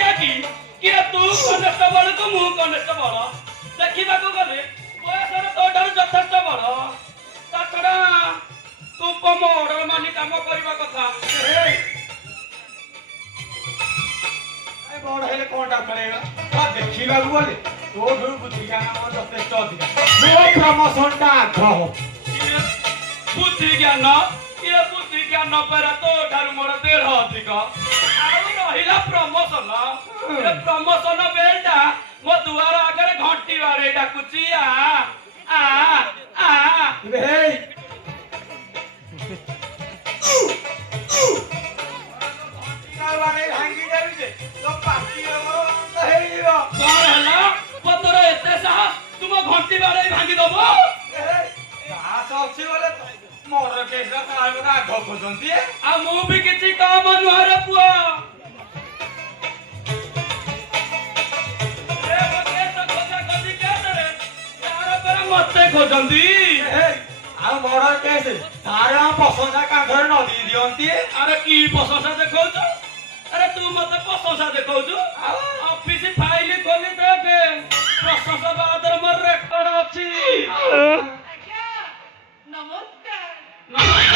किया कि तू कनेस्टेबल को मु कनेस्टेबल देखा गले बयसर तोठार यथेष बड़ ता छड़ा तू कम ऑर्डर मानि काम करबा कथा बड़ हेले कोनटा करेगा देखा गले तो बुद्धि ज्ञान यथेष अधिक मो प्रमोशन टा आग्रह बुद्धि ज्ञान ये बुद्धि ज्ञान पर तो ठार मोर देढ़ अधिक आहिला प्रमोशन ये प्रमोशन बेलटा मो दुआर आगे घंटी बारे डाकुची आ रे भांगी देबी जे तो पार्टी हेइबो कौन हला पतर एते साहस तुम घंटी बारे भांगी दबो साहस अछि बोले मोर केसरा साहेब ना आग खोजंती आ मु भी किछि काम नुहारे पुआ ए बके सब खोजा खोजी के करे यार पर मते खोजंती आ मोर केस सारा पसंदा कांधर नदी दियंती अरे की प्रशंसा देखौछ अरे तू मते प्रशंसा देखौछ ऑफिस फाइल खोली देखे प्रशंसा बादर मोर रेकर्ड अछि नमस्कार नमस्कार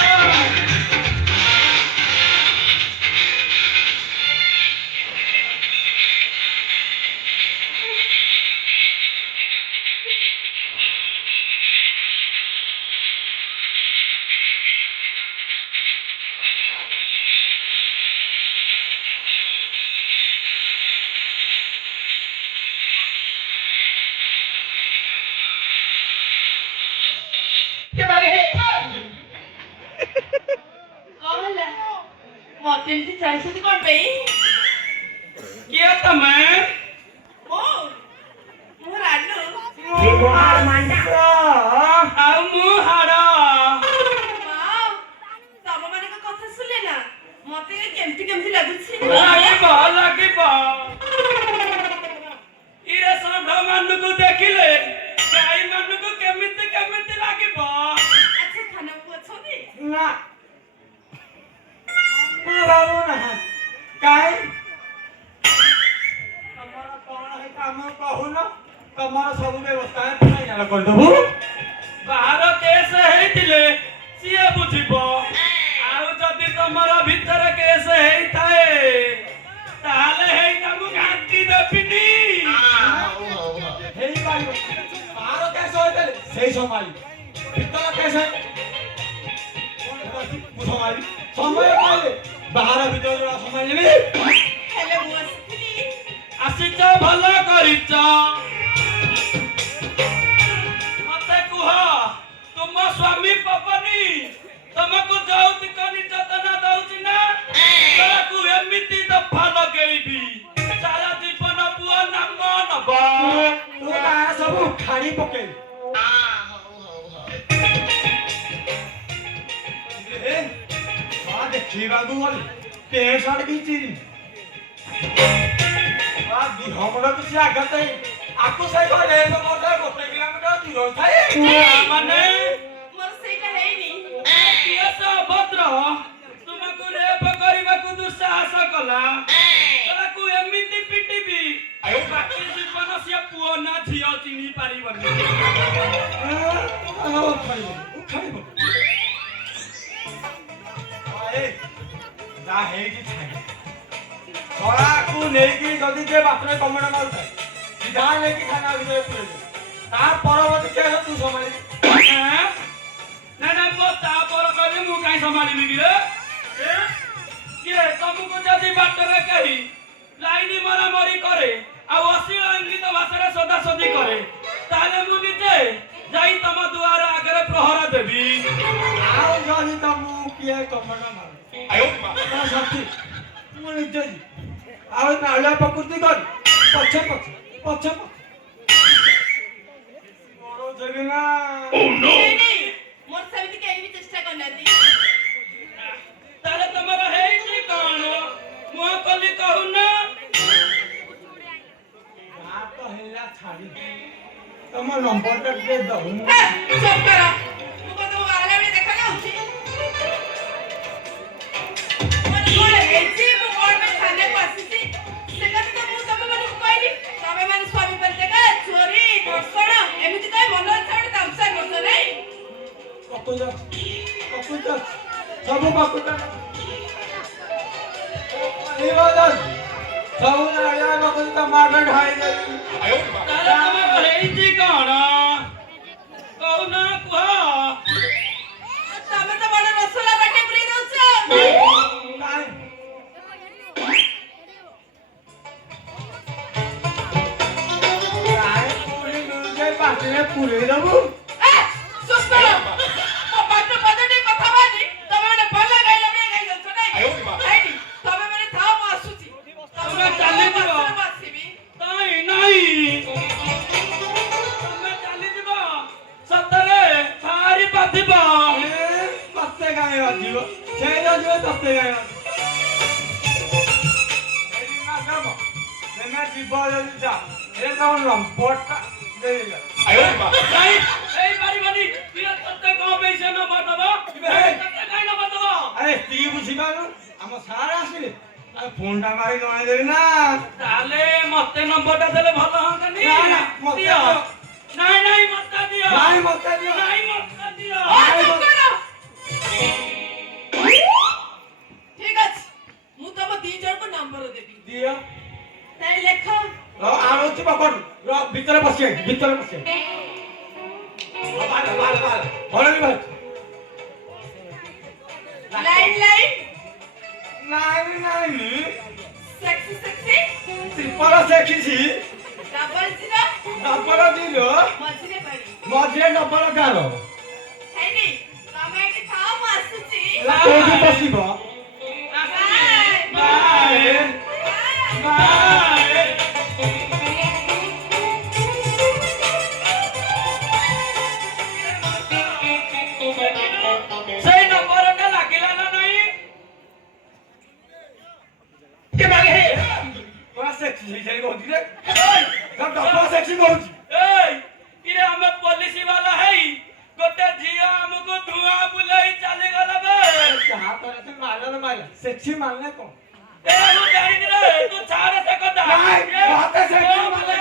कहला मते एमती चाहछती कोन पे किया तमे मो मो रानू व्यवहार मांडा आ मु हाड़ा वाओ तम माने का कथा सुनले ना मते केमती लागुछि लागिबा इरे षंढ मानु को देखिले गाई मानु को केमिति लागिबा अच्छा खाना पोछोनी ना ना बाबू ना काय हमारा कौन है काम कहू ना तमारा सब व्यवस्था है फाइनल कर दबू बाहर केस हेतिले सिए बुझिबो आउ जदि तमरा भीतर केस हेइताए ताले हेइतामु घांटी देबिनी हेई बाई बाहर कैसे होइले सही संभाली भीतर कैसे संभाली समय कहले बाहर भीतर जोड़ा संभाली लेबी हेले बसथिनी आसिच भलो करिच मते कुह तुम स्वामी पपनी तुमको जाउति कनि जतना दउछि ना तोराकु एमिति दफा लगेइबी सारा जीवन पुआ नाम नबा तू बाहर सब खाड़ी पके ए आ देखी बाबू बोल पेड़ साड़ की चीज आ दी हमरो किसी आगत है आकु सही कहले तो मोटा 1 किलोमीटर दूर थाए माने मोर सेटा हेइनी कियस भद्र तुमको रेप करिबाकु दुस्साहस कला तोराकु एमिति पिटिबी आयो बाकी जीवन से पुओ ना झियो चिनी पारिबनी आ खाइबो आए जा हेगी छाई छोरा को नेकी जदी के बापरे कमेंट मारता सीधा लेके खाना भितर पुरे ता परवर्ती के तू संभाली ना ना बता पर कली मु काई संभाली रे के तुमको जदी बाटरे कही लाइनी मारा मारी करे आ अश्लील इंगित भाषा सदा सदी करे ताले मु निजे जाई तम दुआर आगे प्रहरा देबी आओ जानी त मु किए कमेंट मार आयो ना साथी मु निजे आओ नाला प्रकृति कर पछ मोरो जगना नहीं मोर समिति के भी चेष्टा करना दी ताले तमरा हेई छी कोन मु कली कहू ना बात तो हेला छाड़ी तम नंबर टा दे दऊ चुप करो मुको तो वाला में देखा ना उठी मोर हेची मु कोन में खाने को आसी थी सेका तो जा सब बकुता ये वाला सब ना या बकुता मार ढाई दे ତାହେଲେ ତମେ ହେଇଛି କଣ କହୁନ କୁହ ତମେ ତ ବଡ ରସଗୋଲା ବାଟେ ପୁରେଇ ଦଉଛ। काय काय पूरी मुझे पाटे पूरे दबू ଏ, ଚୁପ୍ କର। ମୋ ପାଟିରୁ ପଦେ କଥା ବାହାରିନି। ତମେ ଗୋଟେ ଭଲ ଗାଇଲ ଭଳିଆ ଗାଇ ଯାଉଛ, ନାଇଁ? ନାଇଁନି? ତମେ ମାନେ ଥାଅ, ମୁଁ ଆସୁଛି। ତମେ ଚାଲିଯିବ। ବସରେ ମୁଁ ଆସିବି। ନାଇଁ ନାଇଁ ତମେ ଚାଲିଯିବ ସତରେ ଭାରି ବାଧିବ मस्ते गाय वाजिबो सेई जो तस्ते गाय एडी ना काम नेना जीव जदी जा ए तम लंपटा देइला ନାଇଁ ହେଇପାରିବନି କିଏ ତତେ କଣ ପାଇଁ ସେ ନମ୍ବର ଦବ ତତେ କାଇଁ ନମ୍ବର ଦବ अरे ती बुझिबानु हम सारा आसिले आ फोन टा मारी नय देबी ना ତାହେଲେ ମତେ ନମ୍ବରଟା ଦେଲେ ଭଲ ହନ୍ତାନି ନା, ନା, ମତେ ଦିଅ ଦିଅ। ନାଇଁ ନାଇଁ ମତେ ଦିଅ ନାଇଁ ମତେ ଦିଅ ନାଇଁ ମତେ ଦିଅ ଓ, ଚୁପ୍ କର। ଠିକ୍ ଅଛି, ମୁଁ ତମ ଦି ଜଣଙ୍କୁ ନମ୍ବର ଦେବି। दिया ତାହେଲେ ଲେଖ। रो आरोच पकड़ रो भीतर बसिए बाल बाल बाल भरली भाई लाइन लाइन नाइन नाइन सेक्सी सेक्सी त्रिपल सेखिसी डबल जीरो डबल जीरो मझिरे बाड़ी मझे डबल गारो हैनी तमे एठी थाओ ମୁଁ ଆସୁଛି। कोठी बसिबो ବାଏ बाय बाय ସେଇ ନମ୍ବରଟା ଲାଗିଲା ନା ନାଇଁ କେ ମାଗେ पूरा सेक्सी सेक्सी होती रे सब डबल सेक्सी होती ଏଇ କିରେ ଆମେ ପୋଲିସ ବାଲା ହେଇ ଗୋଟେ ଝିଅ ଆମକୁ ଧୂଆଁ ବୁଲେଇ ଚାଲିଗଲା ବେ कहां पर से मारना सेक्सी मारने को ଏ ମୁଁ ଜାଣିନି ରେ ତୁ ଛାଡ ସେ କଥା ନାଇଁ, ମତେ ସେକ୍ସି ମାରିଲେ